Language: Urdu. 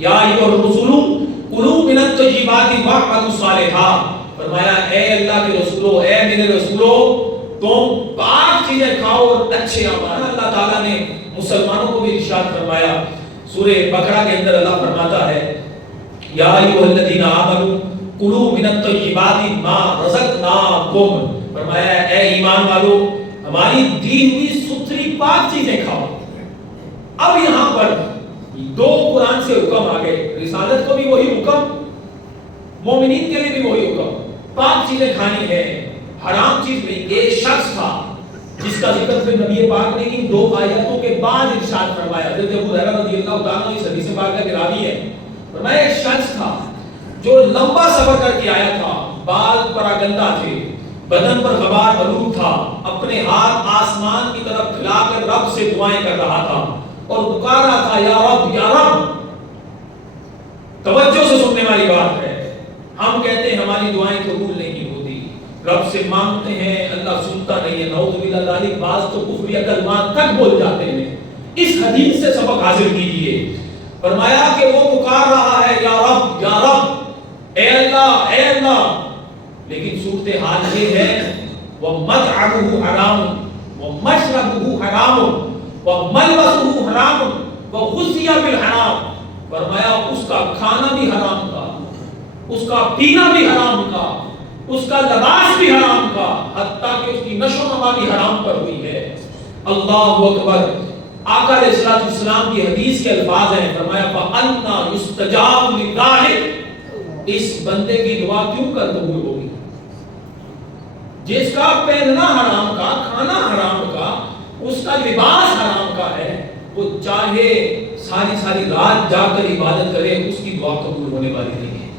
یا ایھا الرسول کلوا من الطیبات واعملوا صالحا، فرمایا اے اللہ کے رسولو، اے میرے رسولو، تم پاک چیزیں کھاؤ اور اچھے اعمال۔ اللہ تعالیٰ نے مسلمانوں کو بھی ارشاد فرمایا، سورہ بقرہ کے اندر اللہ فرماتا ہے یا ایھا الذین آمنوا کلوا من الطیبات ما رزقناکم، فرمایا اے ایمان والو ہماری دی ہوئی ستھری پاک چیزیں کھاؤ۔ اب یہاں پر دو قرآن سے حکم آ گئے، رسالت کو بھی وہی حکم، مومنین کے لیے بھی وہی حکم، پاک چیزیں کھانی ہے، حرام چیز نہیں۔ ایک شخص تھا جس کا ذکر پھر نبی پاک نے ان دو آیتوں کے بعد ارشاد فرمایا، حضرت ابو ہریرہ رضی اللہ تعالیٰ عنہ اس حدیث پاک کا راوی ہے، فرمایا ایک شخص تھا جو لمبا سفر کر کے آیا تھا، بال پراگندہ تھے، بدن پر غبار آلود تھا، اپنے ہاتھ آسمان کی طرف پھیلا کر رب سے دعائیں کر رہا تھا اور پکار رہا تھا یا رب یا رب۔ توجہ سے سننے والی بات ہے، ہم کہتے ہیں ہماری دعائیں قبول نہیں ہوتی، رب سے مانگتے ہیں اللہ سنتا نہیں ہے، نعوذ باللہ ذالک، بعض تو کفریہ کلمات تک بول جاتے ہیں۔ اس حدیث سے سبق حاصل کیجئے، فرمایا کہ وہ پکار رہا ہے یا رب یا رب، اے اللہ اے اللہ، لیکن صورتحال یہ ہے وَمَطْعَمُهُ حَرَامٌ وَمَشْرَبُهُ حَرَامٌ وَمَلْبَسُهُ حَرَامٌ وَغُذِّيَ بِالْحَرَامِ، فرمایا اس کا کھانا بھی حرام کا، اس کا پینا بھی حرام کا، اس کا لباس بھی حرام کا، حتیٰ کہ اس کی نشو و نما بھی حرام پر ہوئی ہے۔ اللہ اکبر۔ آقا علیہ الصلوۃ والسلام کی حدیث کے الفاظ ہیں، فرمایا فَأَنَّا يُسْتَجَابُ لِذَلِكَ، اس بندے کی دعا کیوں کر قبول ہوگی جس کا پہننا حرام کا، کھانا حرام کا، اس کا لباس حرام کا ہے، وہ چاہے ساری رات جا کر عبادت کرے، اس کی دعا قبول ہونے والی نہیں ہے۔